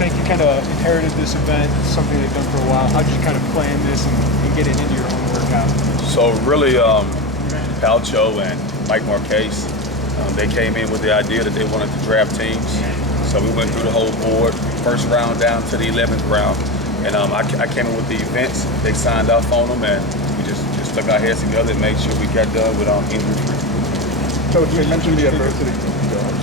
think you kind of inherited this event, something they've done for a while. How did you kind of plan this and get it into your own workout? So really, Palcho and Mike Marquez, they came in with the idea that they wanted to draft teams. So we went through the whole board, first round down to the 11th round. And I came in with the events. They signed off on them, and we just stuck our heads together and made sure we got done with injury-free. Coach, you mentioned the adversity.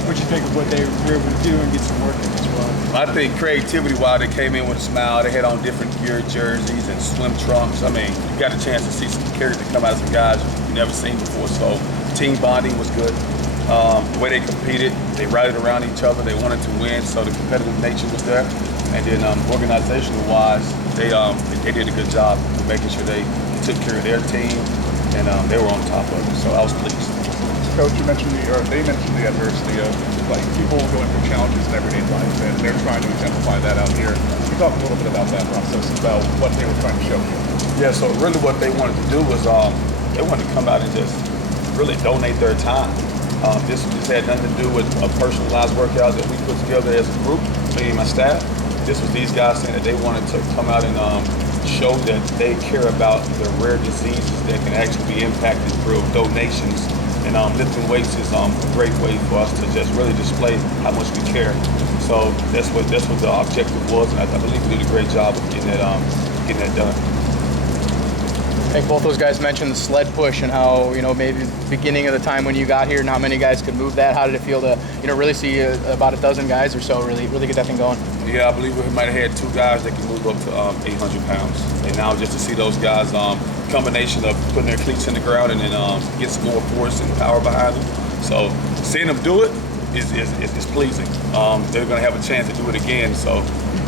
What you think of what they were able to do and get some work in as well? I think creativity-wise, they came in with a smile. They had on different gear jerseys and swim trunks. I mean, you got a chance to see some character come out of some guys you've never seen before. So team bonding was good. The way they competed, they rallied around each other. They wanted to win, so the competitive nature was there. And then organizational-wise, they did a good job of making sure they took care of their team, and they were on top of it. So I was pleased. Coach, they mentioned the adversity of like people going through challenges in everyday life, and they're trying to exemplify that out here. Can you talk a little bit about that process, about what they were trying to show you? Yeah, so really what they wanted to do was they wanted to come out and just really donate their time. This had nothing to do with a personalized workout that we put together as a group, me and my staff. This was these guys saying that they wanted to come out and show that they care about the rare diseases that can actually be impacted through donations. And lifting weights is a great way for us to just really display how much we care. So that's what the objective was, and I believe we did a great job of getting that done. I think both those guys mentioned the sled push and how, maybe the beginning of the time when you got here, not many guys could move that. How did it feel to, really see about a dozen guys or so really get that thing going? Yeah, I believe we might have had 2 guys that can move up to 800 pounds. And now just to see those guys, combination of putting their cleats in the ground and then get some more force and power behind them. So seeing them do it is pleasing. They're going to have a chance to do it again. So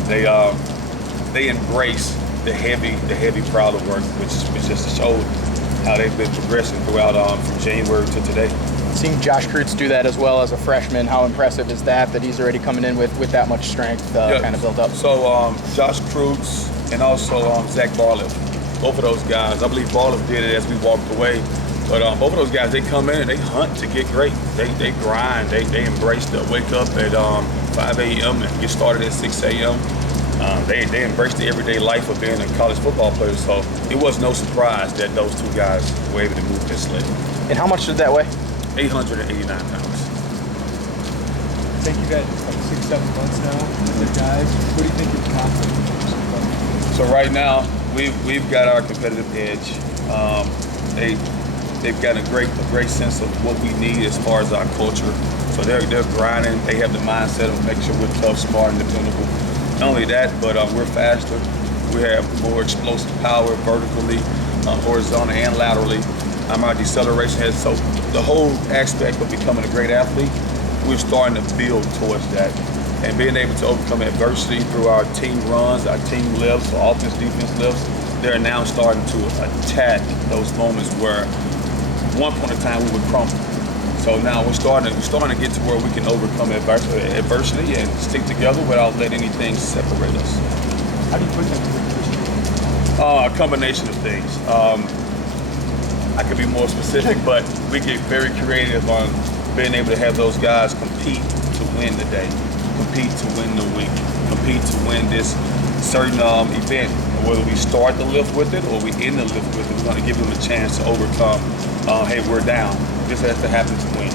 they embrace the heavy Prowler work, which just showed how they've been progressing throughout from January to today. Seeing Josh Kreutz do that as well as a freshman, how impressive is that he's already coming in with that much strength kind of built up? So Josh Kreutz and also Zach Barliff, both of those guys, I believe Barliff did it as we walked away, but both of those guys, they come in and they hunt to get great. They grind, they embrace the wake up at 5 a.m. and get started at 6 a.m. They embraced the everyday life of being a college football player, so it was no surprise that those 2 guys were able to move this sled. And how much did that weigh? 889 pounds. I think you've had 6-7 months now with the guys. What do you think you're confident? So right now, we've got our competitive edge. They've got a great sense of what we need as far as our culture. So they're grinding. They have the mindset of making sure we're tough, smart, and dependable. Not only that, but we're faster. We have more explosive power vertically, horizontally, and laterally. Our deceleration has, so the whole aspect of becoming a great athlete, we're starting to build towards that. And being able to overcome adversity through our team runs, our team lifts, our offense, defense lifts, they're now starting to attack those moments where at one point in time we would crumble. So now we're starting to get to where we can overcome adversity and stick together without letting anything separate us. How do you put that together? A combination of things. I could be more specific, but we get very creative on being able to have those guys compete to win the day, compete to win the week, compete to win this certain event. Whether we start the lift with it or we end the lift with it, we're going to give them a chance to overcome, hey, we're down. This has to happen to win.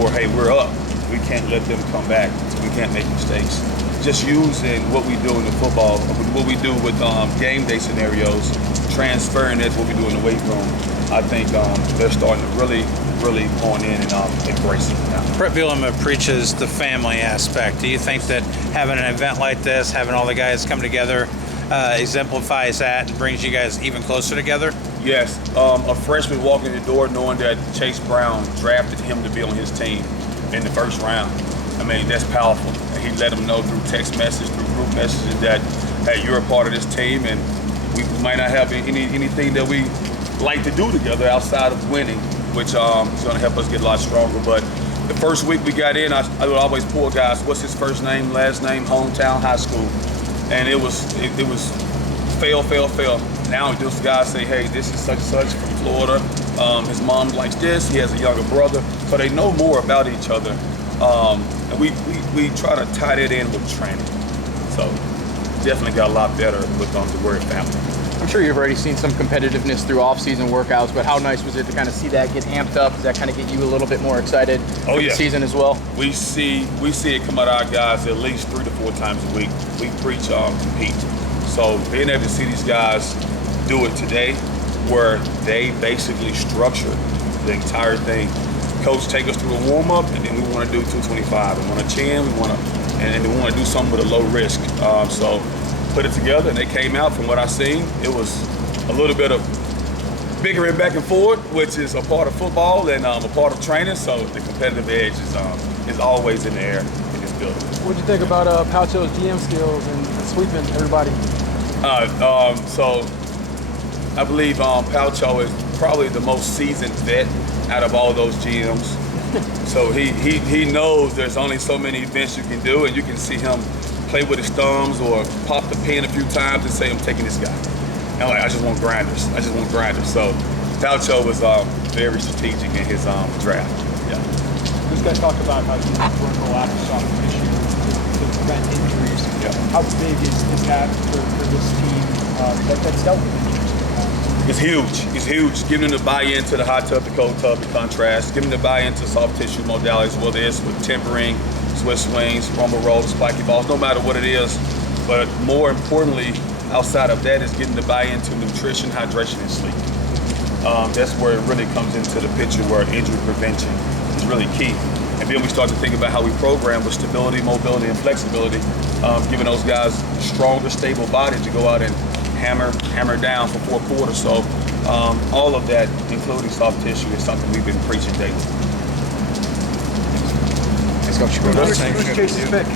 Or, hey, we're up. We can't let them come back. So we can't make mistakes. Just using what we do in the football, what we do with game day scenarios, transferring it to what we do in the weight room. I think they're starting to really hone in and embrace it now. Bret Bielema preaches the family aspect. Do you think that having an event like this, having all the guys come together, exemplifies that and brings you guys even closer together? Yes. A freshman walking the door knowing that Chase Brown drafted him to be on his team in the first round. I mean, that's powerful. And he let them know through text message, through group messages that, hey, you're a part of this team, and we might not have anything that we like to do together outside of winning, which is going to help us get a lot stronger. But the first week we got in, I would always pull guys, what's his first name, last name, hometown, high school. And it was fail. Now those guys say, hey, this is such and such from Florida. His mom likes this. He has a younger brother. So they know more about each other. And we try to tie that in with training. So definitely got a lot better with the word family. I'm sure you've already seen some competitiveness through off-season workouts, but how nice was it to kind of see that get amped up? Does that kind of get you a little bit more excited for the season as well? We see it come out of our guys at least 3 to 4 times a week. We preach compete. So being able to see these guys do it today, where they basically structure the entire thing. Coach take us through a warm-up, and then we want to do 225. We want to chin, and we want to do something with a low risk. So put it together, and they came out. From what I seen, it was a little bit of bickering back and forth, which is a part of football and a part of training. So the competitive edge is always in the air in this building. What did you think about Palcho's GM skills and sweeping everybody? So I believe Palcho is probably the most seasoned vet out of all those GMs. So he knows there's only so many events you can do, and you can see him play with his thumbs or pop the pen a few times and say, I'm taking this guy. And I'm like, I just want grinders. So Palcho was very strategic in his draft. Yeah. This guy talked about how you work a lot of soft tissue to prevent injuries. Yeah. How big is that for this team that's dealt with injuries? It's huge. It's huge. Giving them the buy-in to the hot tub, the cold tub, the contrast. Giving them the buy-in to soft tissue modalities, whether it's with tempering, Swiss swings, rumble rolls, spiky balls, no matter what it is. But more importantly, outside of that, is getting the buy-in to nutrition, hydration, and sleep. That's where it really comes into the picture, where injury prevention is really key. And then we start to think about how we program with stability, mobility, and flexibility, giving those guys stronger, stable bodies to go out and hammer down for 4 quarters. So all of that, including soft tissue, is something we've been preaching daily. Let's go. Who's Chase's pick?